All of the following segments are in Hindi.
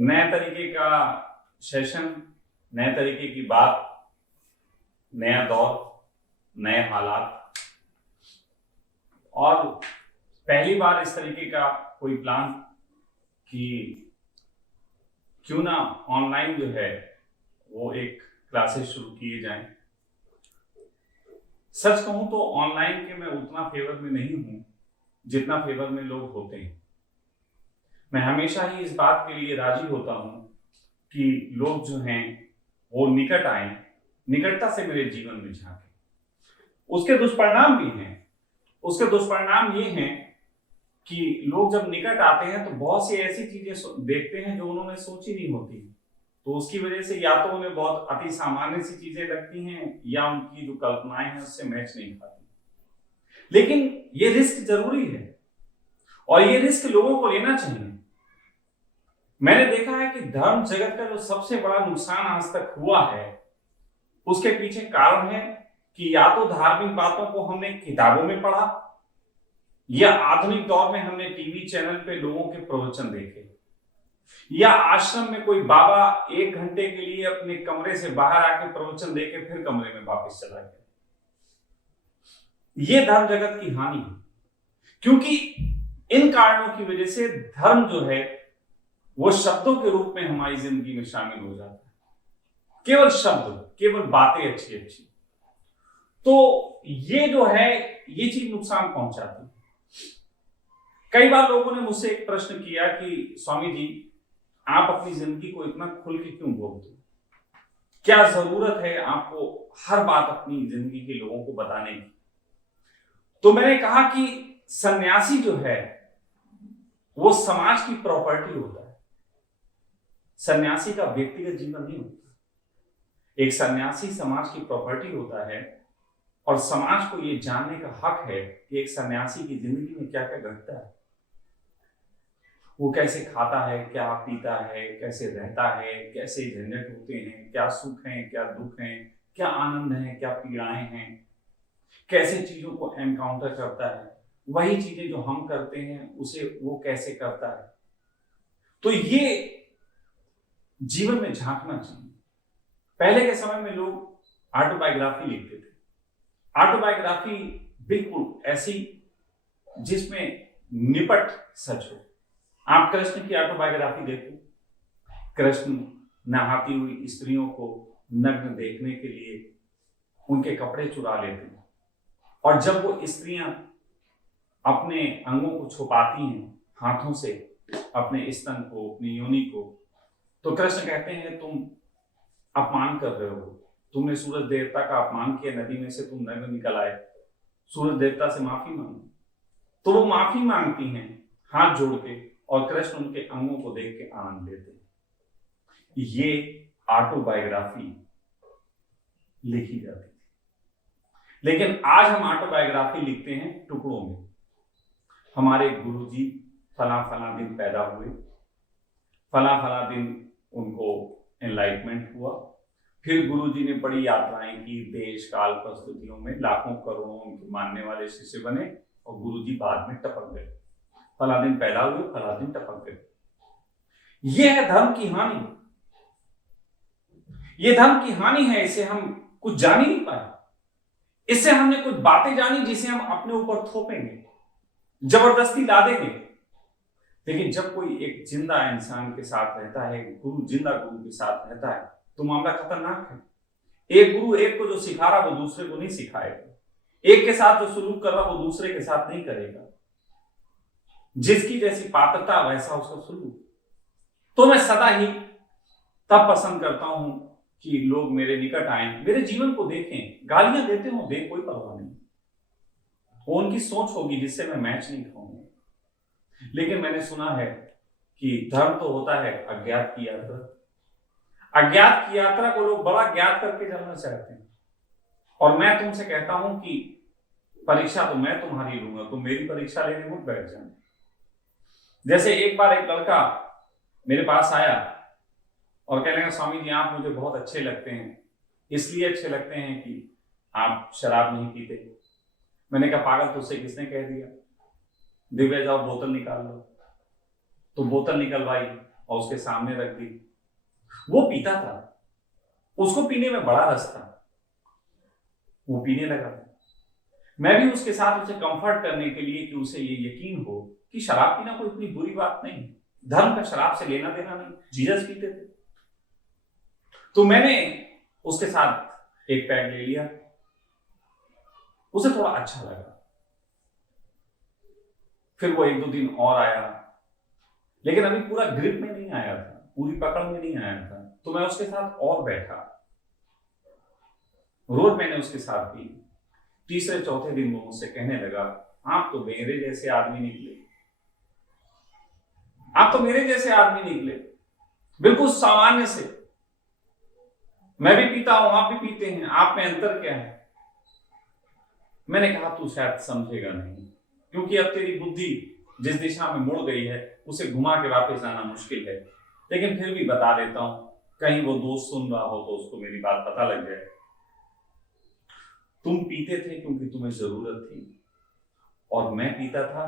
नए तरीके का सेशन, नए तरीके की बात, नया दौर, नए हालात, और पहली बार इस तरीके का कोई प्लान कि क्यों ना ऑनलाइन जो है वो एक क्लासेस शुरू किए जाएं। सच कहूं तो ऑनलाइन के मैं उतना फेवर में नहीं हूं जितना फेवर में लोग होते हैं। मैं हमेशा ही इस बात के लिए राजी होता हूं कि लोग जो हैं वो निकट आए, निकटता से मेरे जीवन में झांके। उसके दुष्परिणाम भी हैं। उसके दुष्परिणाम ये हैं कि लोग जब निकट आते हैं तो बहुत सी ऐसी चीजें देखते हैं जो उन्होंने सोची नहीं होती, तो उसकी वजह से या तो उन्हें बहुत अति सामान्य सी चीजें लगती हैं या उनकी जो कल्पनाएं हैं उससे मैच नहीं खाती। लेकिन ये रिस्क जरूरी है और ये रिस्क लोगों को लेना चाहिए। मैंने देखा है कि धर्म जगत का जो सबसे बड़ा नुकसान आज तक हुआ है उसके पीछे कारण है कि या तो धार्मिक बातों को हमने किताबों में पढ़ा या आधुनिक दौर में हमने टीवी चैनल पे लोगों के प्रवचन देखे, या आश्रम में कोई बाबा 1 घंटे के लिए अपने कमरे से बाहर आके प्रवचन देके फिर कमरे में वापस चला गया। ये धर्म जगत की हानि है, क्योंकि इन कारणों की वजह से धर्म जो है वो शब्दों के रूप में हमारी जिंदगी में शामिल हो जाता है। केवल शब्द, केवल बातें अच्छी अच्छी। तो ये जो है ये चीज नुकसान पहुंचाती है। कई बार लोगों ने मुझसे एक प्रश्न किया कि स्वामी जी, आप अपनी जिंदगी को इतना खुल के क्यों बोलते हो? क्या जरूरत है आपको हर बात अपनी जिंदगी के लोगों को बताने की? तो मैंने कहा कि सन्यासी जो है वो समाज की प्रॉपर्टी होता है। सन्यासी का व्यक्तिगत जीवन नहीं होता। एक सन्यासी समाज की प्रॉपर्टी होता है और समाज को यह जानने का हक है कि एक सन्यासी की जिंदगी में क्या क्या घटता है, वो कैसे खाता है, क्या पीता है, कैसे रहता है, कैसे झंझट होते हैं, क्या सुख हैं, क्या दुख हैं, क्या आनंद है, क्या पीड़ाएं हैं, कैसे चीजों को एनकाउंटर करता है, वही चीजें जो हम करते हैं उसे वो कैसे करता है। तो ये जीवन में झांकना चाहिए। पहले के समय में लोग ऑटोबायोग्राफी लिखते थे। ऑटोबायोग्राफी बिल्कुल ऐसी जिसमें निपट सच हो। आप कृष्ण की ऑटोबायोग्राफी देखो, कृष्ण नहाती हुई स्त्रियों को नग्न देखने के लिए उनके कपड़े चुरा लेते हैं, और जब वो स्त्रियां अपने अंगों को छुपाती हैं हाथों से, अपने स्तन को, अपनी योनि को, तो कृष्ण कहते हैं तुम अपमान कर रहे हो, तुमने सूरज देवता का अपमान किया, नदी में से तुम नग्न निकल आए, सूरज देवता से माफी मांगो। तो वो माफी मांगती हैं हाथ जोड़ के, और कृष्ण उनके अंगों को देख के आनंद लेते हैं। ये ऑटोबायोग्राफी लिखी जाती थी। लेकिन आज हम ऑटोबायोग्राफी लिखते हैं टुकड़ों में। हमारे गुरुजी फला फला दिन पैदा हुए, फला फला दिन उनको एनलाइटमेंट हुआ, फिर गुरुजी ने बड़ी यात्राएं की, देश काल परिस्थितियों में लाखों करोड़ों उनके मानने वाले शिष्य बने, और गुरुजी बाद में टपक गए। फला दिन पैदा हुए, फला दिन टपक गए। यह है धर्म की हानि। यह धर्म की हानि है। इसे हम कुछ जान ही नहीं पाए। इससे हमने कुछ बातें जानी जिसे हम अपने ऊपर थोपेंगे, जबरदस्ती ला देंगे। लेकिन जब कोई एक जिंदा इंसान के साथ रहता है, गुरु जिंदा गुरु के साथ रहता है, तो मामला खतरनाक है। एक गुरु एक को जो सिखा रहा वो दूसरे को नहीं सिखाएगा। एक के साथ जो सुलूक कर रहा वो दूसरे के साथ नहीं करेगा। जिसकी जैसी पात्रता वैसा उसका सुलूक। तो मैं सदा ही तब पसंद करता हूं कि लोग मेरे निकट आए, मेरे जीवन को देखें। गालियां देते हो, देख, कोई परवाह नहीं, वो उनकी सोच होगी जिससे मैं मैच नहीं खाऊंगा। लेकिन मैंने सुना है कि धर्म तो होता है अज्ञात की यात्रा। अज्ञात की यात्रा को लोग बड़ा ज्ञात करके जाना चाहते हैं। और मैं तुमसे कहता हूं कि परीक्षा तो मैं तुम्हारी लूंगा, तुम मेरी परीक्षा लेने मत बैठ जाना। जैसे एक बार एक लड़का मेरे पास आया और कहने लगा, स्वामी जी आप मुझे बहुत अच्छे लगते हैं, इसलिए अच्छे लगते हैं कि आप शराब नहीं पीते। मैंने कहा पागल, तुझसे किसने कह दिया? दिव्या जाओ बोतल निकाल लो। तो बोतल निकलवाई और उसके सामने रख दी। वो पीता था, उसको पीने में बड़ा रस था, वो पीने लगा। मैं भी उसके साथ उसे कंफर्ट करने के लिए कि उसे ये यकीन हो कि शराब पीना कोई इतनी बुरी बात नहीं, धर्म का शराब से लेना देना नहीं, जीसस पीते थे। तो मैंने उसके साथ एक पैग ले लिया, उसे थोड़ा अच्छा लगा। फिर वो 1-2 दिन और आया, लेकिन अभी पूरा ग्रिप में नहीं आया था, पूरी पकड़ में नहीं आया था। तो मैं उसके साथ और बैठा, रोज मैंने उसके साथ पी। तीसरे चौथे दिन वो मुझसे कहने लगा, आप तो मेरे जैसे आदमी निकले, आप तो मेरे जैसे आदमी निकले, बिल्कुल सामान्य से। मैं भी पीता हूं, आप भी पीते हैं, आप में अंतर क्या है? मैंने कहा, तू शायद समझेगा नहीं, क्योंकि अब तेरी बुद्धि जिस दिशा में मुड़ गई है उसे घुमा के वापस आना मुश्किल है। लेकिन फिर भी बता देता हूं, कहीं वो दोस्त सुन रहा हो तो उसको मेरी बात पता लग जाए। तुम पीते थे क्योंकि तुम्हें जरूरत थी, और मैं पीता था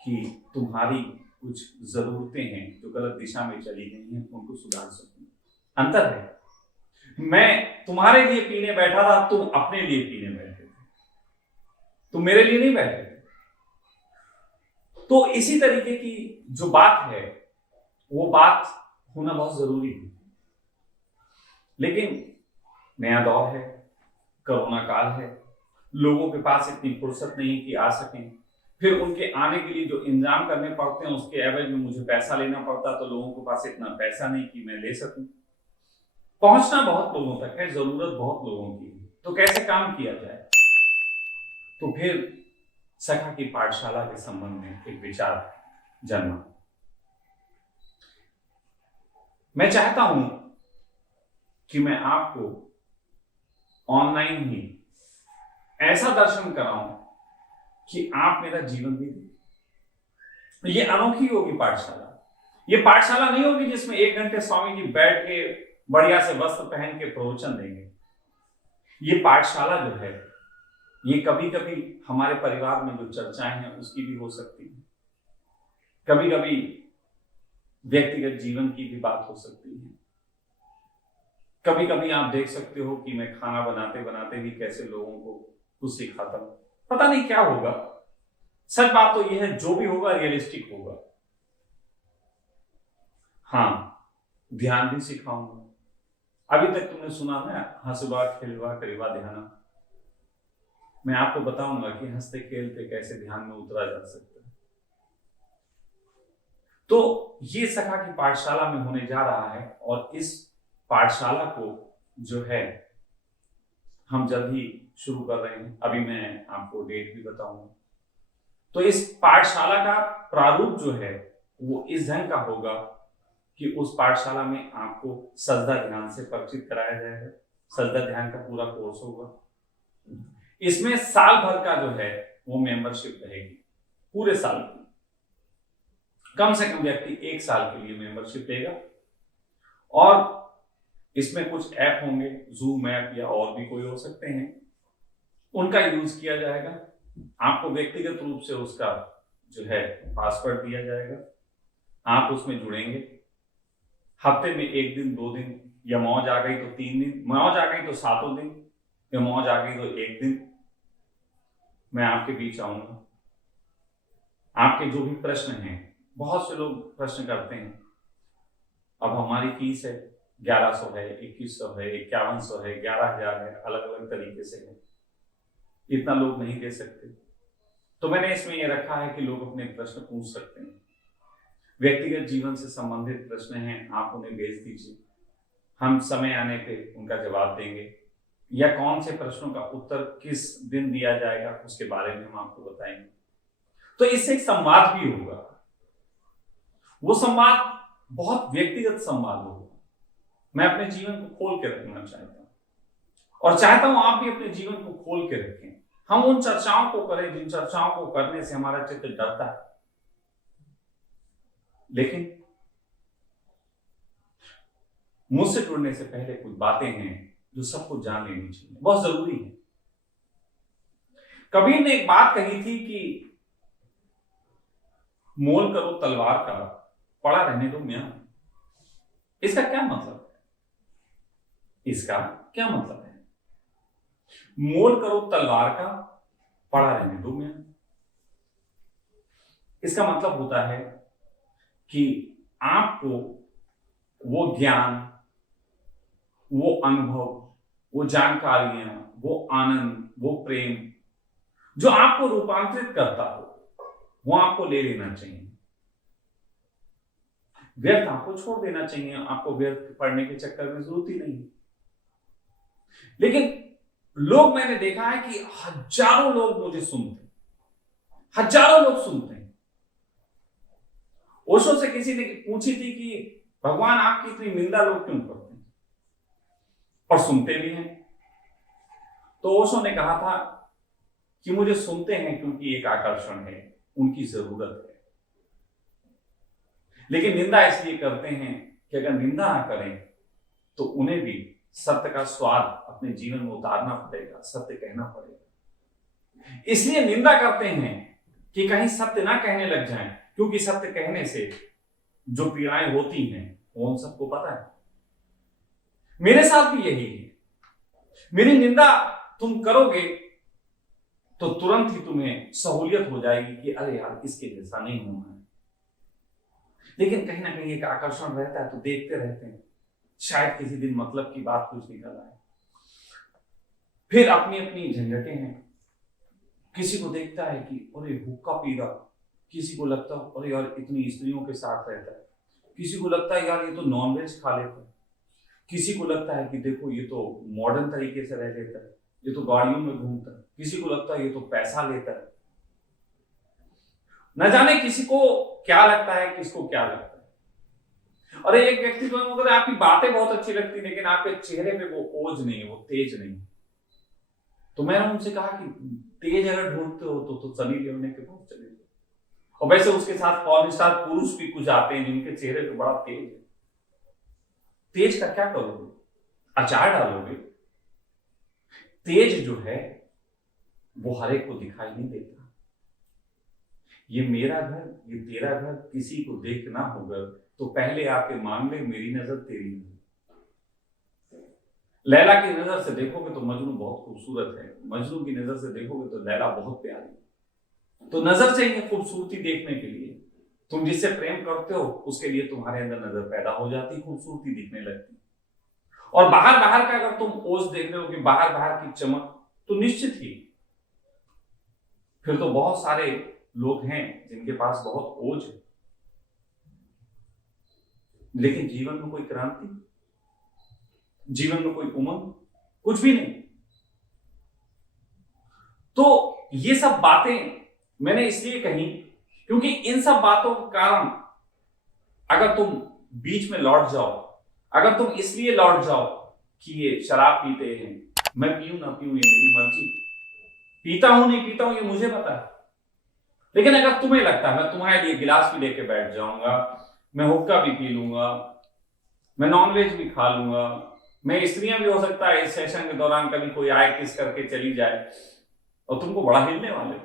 कि तुम्हारी कुछ जरूरतें हैं जो गलत दिशा में चली गई हैं, उनको सुधार सकूं। अंतर है। मैं तुम्हारे लिए पीने बैठा था, तुम अपने लिए पीने बैठे थे, तुम मेरे लिए नहीं बैठे थे। तो इसी तरीके की जो बात है, वो बात होना बहुत जरूरी है। लेकिन नया दौर है, कोरोना काल है, लोगों के पास इतनी फुर्सत नहीं कि आ सकें। फिर उनके आने के लिए जो इंतजाम करने पड़ते हैं उसके एवज में मुझे पैसा लेना पड़ता, तो लोगों के पास इतना पैसा नहीं कि मैं ले सकूं। पहुंचना बहुत लोगों तक है, जरूरत बहुत लोगों की है, तो कैसे काम किया जाए? तो फिर सखा की पाठशाला के संबंध में एक विचार जन्मा। मैं चाहता हूं कि मैं आपको ऑनलाइन ही ऐसा दर्शन कराऊं कि आप मेरा जीवन भी दें। ये अनोखी होगी पाठशाला। ये पाठशाला नहीं होगी जिसमें 1 घंटे स्वामी जी बैठ के बढ़िया से वस्त्र पहन के प्रवचन देंगे। ये पाठशाला जो है, ये कभी कभी हमारे परिवार में जो चर्चाएं हैं उसकी भी हो सकती है, कभी कभी व्यक्तिगत जीवन की भी बात हो सकती है। कभी कभी आप देख सकते हो कि मैं खाना बनाते बनाते भी कैसे लोगों को कुछ सिखाता हूं। पता नहीं क्या होगा, सच बात तो यह है, जो भी होगा रियलिस्टिक होगा। हाँ, ध्यान भी सिखाऊंगा। अभी तक तुमने सुना है हंसबा खेलवा करीबा ध्यान। मैं आपको बताऊंगा कि हंसते खेलते कैसे ध्यान में उतरा जा सकता है। तो ये सखा की पाठशाला में होने जा रहा है, और इस पाठशाला को जो है हम जल्द ही शुरू कर रहे हैं। अभी मैं आपको डेट भी बताऊंगा। तो इस पाठशाला का प्रारूप जो है वो इस ढंग का होगा कि उस पाठशाला में आपको सजदा ध्यान से परिचित कराया जाएगा। सजदा ध्यान का पूरा कोर्स होगा। इसमें साल भर का जो है वो मेंबरशिप रहेगी, पूरे साल की। कम से कम व्यक्ति 1 साल के लिए मेंबरशिप लेगा, और इसमें कुछ ऐप होंगे, जूम ऐप या और भी कोई हो सकते हैं, उनका यूज किया जाएगा। आपको व्यक्तिगत रूप से उसका जो है पासवर्ड दिया जाएगा, आप उसमें जुड़ेंगे। हफ्ते में 1 दिन 2 दिन, या मौज आ गई तो 3 दिन, मौज आ गई तो 7 दिन, या मौज आ गई तो 1 दिन मैं आपके बीच आऊंगा। आपके जो भी प्रश्न हैं, बहुत से लोग प्रश्न करते हैं, अब हमारी फीस है 1100 है, 2100 है, 5100 है, 11,000 है, अलग अलग तरीके से है, इतना लोग नहीं दे सकते। तो मैंने इसमें यह रखा है कि लोग अपने प्रश्न पूछ सकते हैं। व्यक्तिगत जीवन से संबंधित प्रश्न हैं, आप उन्हें भेज दीजिए, हम समय आने पे उनका जवाब देंगे, या कौन से प्रश्नों का उत्तर किस दिन दिया जाएगा उसके बारे में हम आपको बताएंगे। तो इससे एक संवाद भी होगा। वो संवाद बहुत व्यक्तिगत संवाद होगा। मैं अपने जीवन को खोल के रखना चाहता हूं, और चाहता हूं आप भी अपने जीवन को खोल के रखें। हम उन चर्चाओं को करें जिन चर्चाओं को करने से हमारा चित्त डरता है, लेकिन मुझसे जुड़ने से पहले कुछ बातें हैं जो सबको जान लेनी चाहिए, बहुत जरूरी है। कबीर ने एक बात कही थी कि मोल करो तलवार का, पड़ा रहने दो म्यान। इसका क्या मतलब है? इसका क्या मतलब है? मोल करो तलवार का, पड़ा रहने दो में। इसका मतलब होता है कि आपको वो ज्ञान, वो अनुभव, वो जानकारियां, वो आनंद, वो प्रेम जो आपको रूपांतरित करता हो, वो आपको ले लेना चाहिए। व्यर्थ आपको छोड़ देना चाहिए। आपको व्यर्थ पढ़ने के चक्कर में जरूरत ही नहीं। लेकिन लोग, मैंने देखा है कि हजारों लोग मुझे सुनते हैं, हजारों लोग सुनते हैं। ओशो से किसी ने पूछी थी कि भगवान आपकी इतनी निंदा लोग क्यों करते हैं और सुनते भी हैं? तो ओशो ने कहा था कि मुझे सुनते हैं क्योंकि एक आकर्षण है, उनकी जरूरत है। लेकिन निंदा इसलिए करते हैं कि अगर निंदा ना करें तो उन्हें भी सत्य का स्वाद अपने जीवन में उतारना पड़ेगा, सत्य कहना पड़ेगा। इसलिए निंदा करते हैं कि कहीं सत्य ना कहने लग जाएं, क्योंकि सत्य कहने से जो पीड़ाएं होती हैं वो उन सबको पता है। मेरे साथ भी यही है। मेरी निंदा तुम करोगे तो तुरंत ही तुम्हें सहूलियत हो जाएगी कि अरे यार, इसके जैसा नहीं होना है। लेकिन कहीं ना कहीं एक आकर्षण रहता है, तो देखते रहते हैं, शायद किसी दिन मतलब की बात कुछ निकल आए। फिर अपनी अपनी झंझटें हैं। किसी को देखता है कि अरे हुक्का पी रहा, किसी को लगता है अरे यार इतनी स्त्रियों के साथ रहता है, किसी को लगता है यार ये तो नॉनवेज खा लेता है, किसी को लगता है कि देखो ये तो मॉडर्न तरीके से रह लेता है, ये तो गाड़ियों में घूमता है, किसी को लगता है ये तो पैसा लेता है। न जाने किसी को क्या लगता है, किसको क्या लगता है। और एक व्यक्ति को अगर आपकी बातें बहुत अच्छी लगती, लेकिन आपके चेहरे पे वो ओज नहीं, वो तेज नहीं, तो मैंने उनसे कहा कि तेज अगर ढूंढते हो तो सनी लियोनी के पास चले जाओ। और वैसे उसके साथ पॉर्न स्टार पुरुष भी कुछ आते हैं जिनके चेहरे पे बड़ा तेज है। तेज का क्या करोगे? अचार डालोगे? तेज जो है वो हर एक को दिखाई नहीं देता। ये मेरा घर, ये तेरा घर, किसी को देखना होगा तो पहले आके मांग ले, मेरी नजर तेरी नजर। लैला की नजर से देखोगे तो मजनू बहुत खूबसूरत है, मजनू की नजर से देखोगे तो लैला बहुत प्यारी। तो नजर चाहिए खूबसूरती देखने के लिए। तुम जिससे प्रेम करते हो उसके लिए तुम्हारे अंदर नजर पैदा हो जाती, खूबसूरती दिखने लगती। और बाहर बाहर का अगर तुम ओज देख रहे हो कि बाहर बाहर की चमक, तो निश्चित ही फिर तो बहुत सारे लोग हैं जिनके पास बहुत ओज है, लेकिन जीवन में कोई क्रांति, जीवन में कोई उमंग, कुछ भी नहीं। तो ये सब बातें मैंने इसलिए कही क्योंकि इन सब बातों के कारण अगर तुम बीच में लौट जाओ, अगर तुम इसलिए लौट जाओ कि ये शराब पीते हैं, मैं पीऊं ना पीऊं ये मेरी मर्जी, पीता हूं नहीं पीता हूं ये मुझे पता है, लेकिन अगर तुम्हें लगता है मैं तुम्हारे लिए गिलास भी लेके बैठ जाऊंगा, मैं हुक्का भी पी लूंगा, मैं नॉनवेज भी खा लूंगा, मैं स्त्रियां भी हो सकता है इस सेशन के दौरान कभी कोई आए किस करके चली जाए और तुमको बड़ा हिलने वाले हो,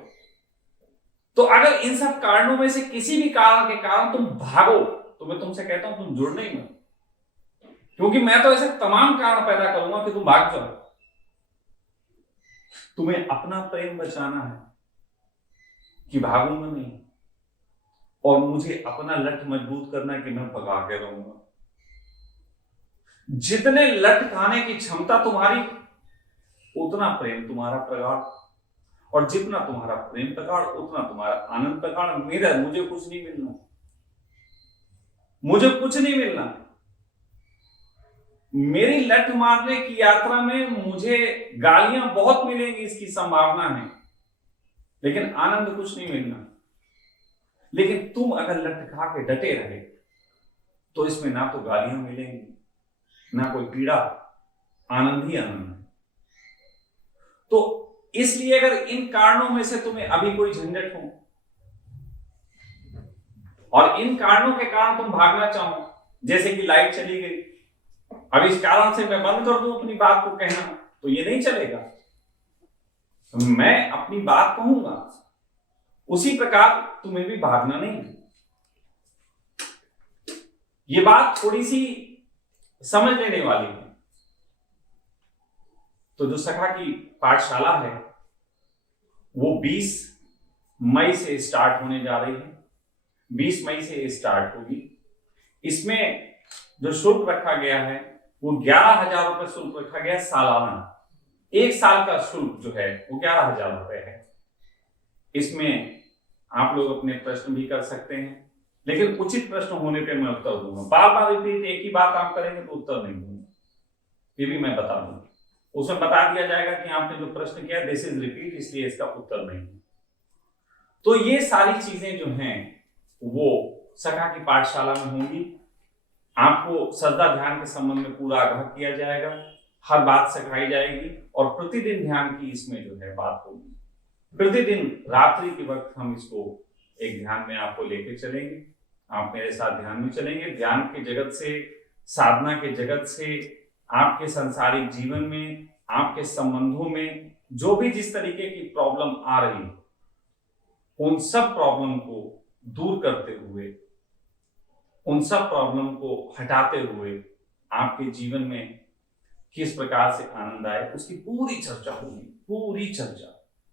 तो अगर इन सब कारणों में से किसी भी कारण के कारण तुम भागो तो मैं तुमसे कहता हूं तुम जुड़ने ही मत, क्योंकि मैं तो ऐसे तमाम कारण पैदा करूंगा कि तुम भाग जाओ। तुम्हें अपना प्रेम बचाना है कि भागूंगा नहीं, और मुझे अपना लठ मजबूत करना है कि मैं भगा के रहूंगा। जितने लठ खाने की क्षमता तुम्हारी, उतना प्रेम तुम्हारा प्रगाढ़, और जितना तुम्हारा प्रेम प्रगाढ़ उतना तुम्हारा आनंद प्रगाढ़। मुझे कुछ नहीं मिलना, मुझे कुछ नहीं मिलना। मेरी लठ मारने की यात्रा में मुझे गालियां बहुत मिलेंगी, इसकी संभावना है, लेकिन आनंद कुछ नहीं मिलना। लेकिन तुम अगर लठ खा के डटे रहे तो इसमें ना तो गालियां मिलेंगी, ना कोई पीड़ा, आनंद ही आनंद है। तो इसलिए अगर इन कारणों में से तुम्हें अभी कोई झंझट हो और इन कारणों के कारण तुम भागना चाहो, जैसे कि लाइट चली गई, अब इस कारण से मैं बंद कर दूं अपनी बात को कहना, तो ये नहीं चलेगा। मैं अपनी बात कहूंगा, उसी प्रकार तुम्हें भी भागना नहीं। ये बात थोड़ी सी समझ लेने वाली है। तो जो सखा की पाठशाला है वो 20 मई से स्टार्ट होने जा रही है। 20 मई से स्टार्ट होगी। इसमें जो शुल्क रखा गया है वो 11,000 रुपए शुल्क रखा गया सालाना। एक साल का शुल्क जो है वो 11,000 रुपए है। इसमें आप लोग अपने प्रश्न भी कर सकते हैं, लेकिन उचित प्रश्न होने पे मैं उत्तर दूंगा। बार बार रिपीट एक ही बात आप करेंगे तो उत्तर नहीं दूंगा, ये भी मैं बता दूंगा। उसमें बता दिया जाएगा कि आपने जो प्रश्न किया दिस इज रिपीट, इसलिए इसका उत्तर नहीं है। तो ये सारी चीजें जो हैं वो सखा की पाठशाला में होंगी। आपको सजदा ध्यान के संबंध में पूरा आगाह किया जाएगा, हर बात सिखाई जाएगी और प्रतिदिन ध्यान की इसमें जो है बात होगी। प्रतिदिन रात्रि के वक्त हम इसको एक ध्यान में आपको लेके चलेंगे। आप मेरे साथ ध्यान में चलेंगे। ध्यान के जगत से, साधना के जगत से आपके सांसारिक जीवन में, आपके संबंधों में जो भी जिस तरीके की प्रॉब्लम आ रही है उन सब प्रॉब्लम को दूर करते हुए, उन सब प्रॉब्लम को हटाते हुए आपके जीवन में किस प्रकार से आनंद आए उसकी पूरी चर्चा होगी, पूरी चर्चा।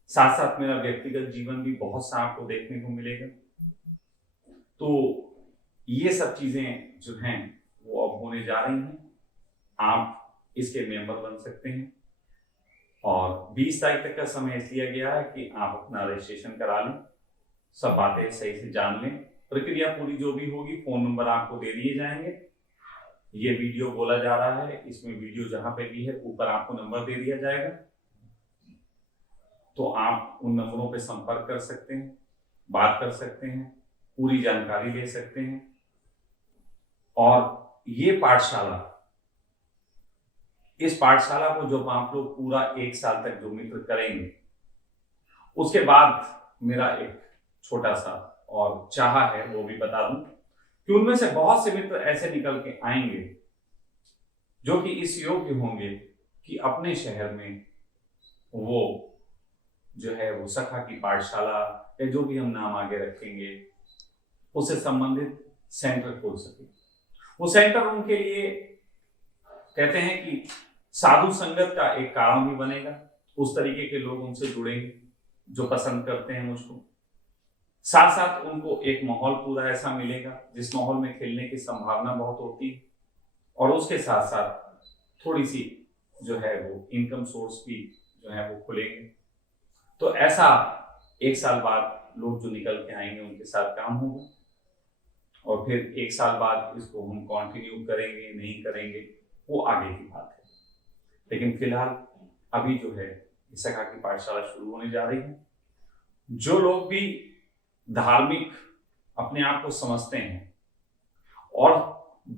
साथ साथ मेरा व्यक्तिगत जीवन भी बहुत सा आपको देखने को मिलेगा। तो ये सब चीजें जो हैं वो अब होने जा रही हैं। आप इसके मेंबर बन सकते हैं और 20 तारीख तक का समय इसलिए गया है कि आप अपना रजिस्ट्रेशन करा लें, सब बातें सही से जान लें। प्रक्रिया पूरी जो भी होगी, फोन नंबर आपको दे दिए जाएंगे। ये वीडियो बोला जा रहा है, इसमें वीडियो जहां पे भी है ऊपर आपको नंबर दे दिया जाएगा, तो आप उन नंबरों पे संपर्क कर सकते हैं, बात कर सकते हैं, पूरी जानकारी ले सकते हैं। और ये पाठशाला, इस पाठशाला को जब आप लोग पूरा 1 साल तक जो मित्र करेंगे, उसके बाद मेरा एक छोटा सा और चाह है वो भी बता दूं कि उनमें से बहुत से मित्र ऐसे निकल के आएंगे जो कि इस योग्य होंगे कि अपने शहर में वो जो है वो सखा की पाठशाला या जो भी हम नाम आगे रखेंगे उससे संबंधित सेंटर खोल सके। वो सेंटर उनके लिए कहते हैं कि साधु संगत का एक कारण भी बनेगा। उस तरीके के लोग उनसे जुड़ेंगे जो पसंद करते हैं मुझको। साथ साथ उनको एक माहौल पूरा ऐसा मिलेगा जिस माहौल में खेलने की संभावना बहुत होती है और उसके साथ साथ थोड़ी सी जो है वो इनकम सोर्स भी जो है वो खुलेंगे। तो ऐसा 1 साल बाद लोग जो निकल के आएंगे उनके साथ काम होगा और फिर 1 साल बाद इसको हम कंटिन्यू करेंगे नहीं करेंगे वो आगे की बात है। लेकिन फिलहाल अभी जो है सखा की पाठशाला शुरू होने जा रही है। जो लोग भी धार्मिक अपने आप को समझते हैं और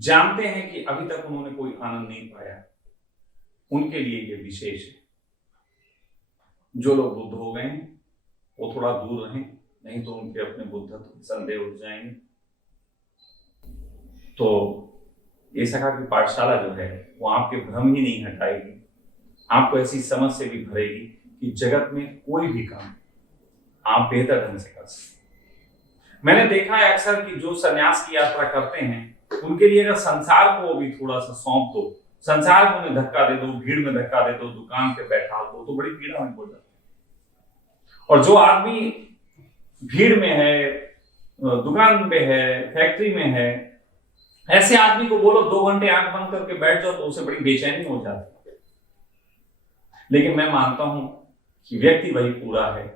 जानते हैं कि अभी तक उन्होंने कोई आनंद नहीं पाया, उनके लिए ये विशेष है। जो लोग बुद्ध हो गए हैं वो थोड़ा दूर रहें, नहीं तो उनके अपने बुद्धत्व संदेह उठ जाएंगे। तो ये सखा की पाठशाला जो है वो आपके भ्रम ही नहीं हटाएगी, आपको ऐसी समझ से भी भरेगी कि जगत में कोई भी काम आप बेहतर ढंग से कर सकते। मैंने देखा है अक्सर कि जो संन्यास की यात्रा करते हैं उनके लिए अगर संसार को भी थोड़ा सा सौंप दो, संसार को उन्हें धक्का दे दो, भीड़ में धक्का दे दो, दुकान पे बैठा दो, तो बड़ी पीड़ा में हो जाती है। और जो आदमी भीड़ में है, दुकान पे है, फैक्ट्री में है, ऐसे आदमी को बोलो 2 घंटे आंख बंद करके बैठ जाओ तो उसे बड़ी बेचैनी हो जाती है। लेकिन मैं मानता हूं कि व्यक्ति वही पूरा है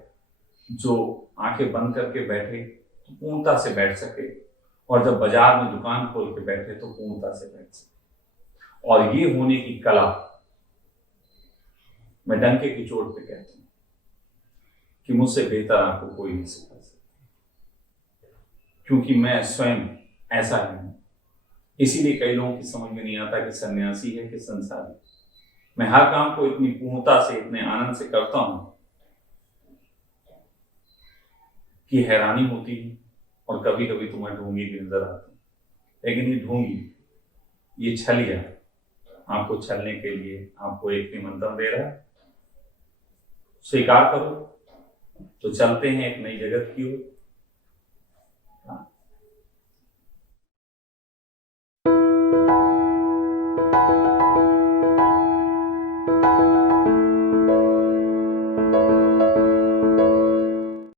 जो आंखें बंद करके बैठे तो पूर्णता से बैठ सके और जब बाजार में दुकान खोल के बैठे तो पूर्णता से बैठ सके। और ये होने की कला मैं डंके की चोट पे कहता हूं कि मुझसे बेहतर आपको कोई नहीं सिखा सकता, क्योंकि मैं स्वयं ऐसा ही हूं। इसीलिए कई लोगों की समझ में नहीं आता कि सन्यासी है कि संसारी। मैं हर काम को इतनी पूर्णता से, इतने आनंद से करता हूं कि हैरानी होती है और कभी कभी तुम्हें ढोंगी भी नजर आती है। लेकिन ये ढोंगी, ये छलिया आपको छलने के लिए आपको एक निमंत्रण दे रहा है। स्वीकार करो तो चलते हैं एक नई जगत की ओर।